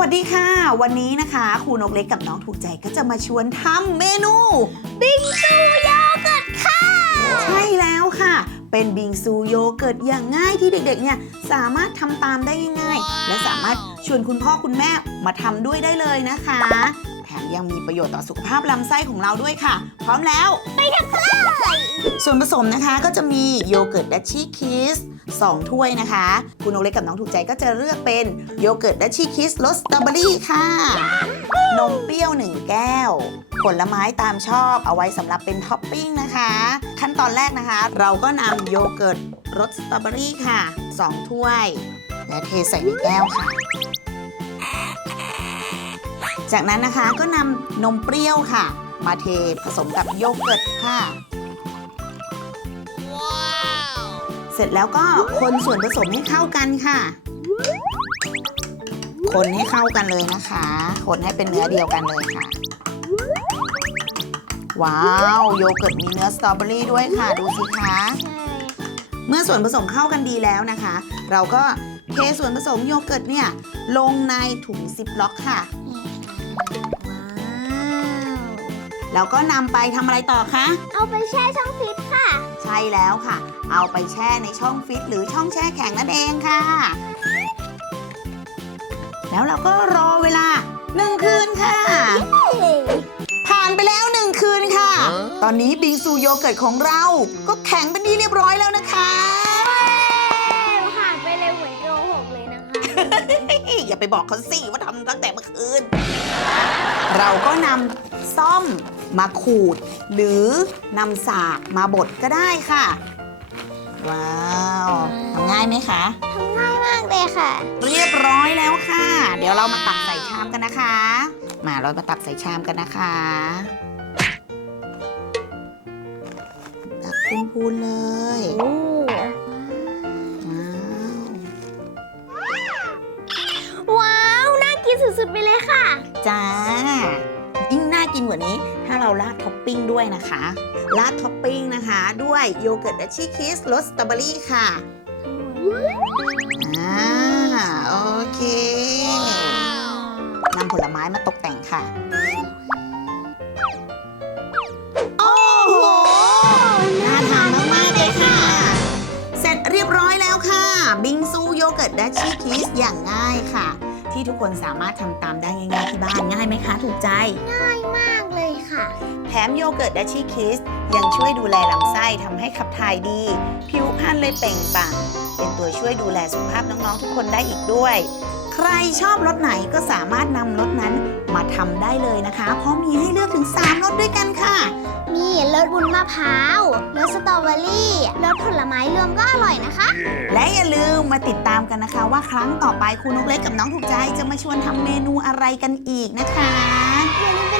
วัสดีค่ะ วันนี้นะคะครูนกเล็กกับน้องถูกใจก็จะมาชวนทำเมนู บิงซูโยเกิร์ตค่ะ ใช่แล้วค่ะ เป็นบิงซูโยเกิร์ตอย่างง่ายที่เด็กๆเนี่ยสามารถทำตามได้ง่ายๆ และสามารถชวนคุณพ่อคุณแม่มาทำด้วยได้เลยนะคะ ยังมีประโยชน์ต่อสุขภาพลำไส้ของเราด้วยค่ะ พร้อมแล้ว ไปกันเลยส่วนผสมนะคะก็จะมีโยเกิร์ตดัชชี่คิส2 ถ้วยนะคะ คุณนกเล็กกับน้องถูกใจก็จะเลือกเป็นโยเกิร์ตดัชชี่คิสรสสตรอเบอรี่ค่ะ นมเปรี้ยว 1 แก้ว ผลไม้ตามชอบเอาไว้สำหรับเป็นท็อปปิ้งนะคะ ขั้นตอนแรกนะคะ เราก็นำโยเกิร์ตรสสตรอเบอรี่ค่ะ 2 ถ้วย และเทใส่ในแก้วค่ะ จากนั้นนะคะก็นำนมเปรี้ยวค่ะ มาเทผสมกับโยเกิร์ตค่ะ เสร็จแล้วก็คนส่วนผสมให้เข้ากันค่ะ คนให้เข้ากันเลยนะคะ คนให้เป็นเนื้อเดียวกันเลยค่ะ ว้าวโยเกิร์ตมีเนื้อสตรอเบอรี่ด้วยค่ะดูสิคะเมื่อส่วนผสมเข้ากันดีแล้วนะคะ เราก็เทส่วนผสมโยเกิร์ตเนี่ยลงในถุงซิปล็อกค่ะว้าว แล้วก็นำไปทำอะไรต่อคะ เอาไปแช่ช่องฟิตค่ะ ใช่แล้วค่ะ เอาไปแช่ในช่องฟิตหรือช่องแช่แข็งนั่นเองค่ะ แล้วเราก็รอเวลาหนึ่งคืนค่ะ ผ่านไปแล้วหนึ่งคืนค่ะ ตอนนี้บิงซูโยเกิร์ตของเรา ก็แข็งเป็นที่เรียบร้อยแล้วนะคะผ่านไปเร็วเหมือนโกหกเลยนะคะ อย่าไปบอกเขาสิว่าทำตั้งแต่เมื่อคืน เราก็นำซ่อมมาขูด หรือนำสากมาบดก็ได้ค่ะ ว้าวทำง่ายไหมคะทำง่ายมากเลยค่ะ เรียบร้อยแล้วค่ะ เดี๋ยวเรามาตักใส่ชามกันนะคะ มาเรามาตักใส่ชามกันนะคะตักพูนๆเลยโอ้ว้าวว้าว น่ากินสุดๆไปเลยค่ะ จ้า ยิ่งน่ากินกว่านี้ ถ้าเราราดท็อปปิ้งด้วยนะคะราดท็อปปิ้งนะคะ ด้วยโยเกิร์ตดัชชี่คิสรสสตรอเบอรี่ค่ะอ่าโอเคนำผลไม้มาตกแต่งค่ะ โอ้โห น่าทานมากๆเลยค่ะ เสร็จเรียบร้อยแล้วค่ะ บิงซูโยเกิร์ตดัชชี่คิสอย่างง่ายค่ะ ที่ทุกคนสามารถทำตามได้ง่ายๆที่บ้านง่ายไหมคะ ถูกใจ ง่ายมากเลยค่ะ แถมโยเกิร์ตดัชชี่คิสยังช่วยดูแลลำไส้ทำให้ขับถ่ายดี ผิวพรรณเลยเปล่งปลั่งเป็นตัวช่วยดูแลสุขภาพน้องๆทุกคนได้อีกด้วย ใครชอบรสไหนก็สามารถนำรสนั้นมาทำได้เลยนะคะ เพราะมีให้เลือกถึง 3รสด้วยกันค่ะ มีรสวุ้นมะพร้าวรสสตรอเบอรี่รสผลไม้รวมก็อร่อยนะคะ และอย่าลืมมาติดตามกันนะคะ ว่าครั้งต่อไปครูนกเล็กกับน้องถูกใจจะมาชวนทำเมนูอะไรกันอีกนะคะอย่าลืมไป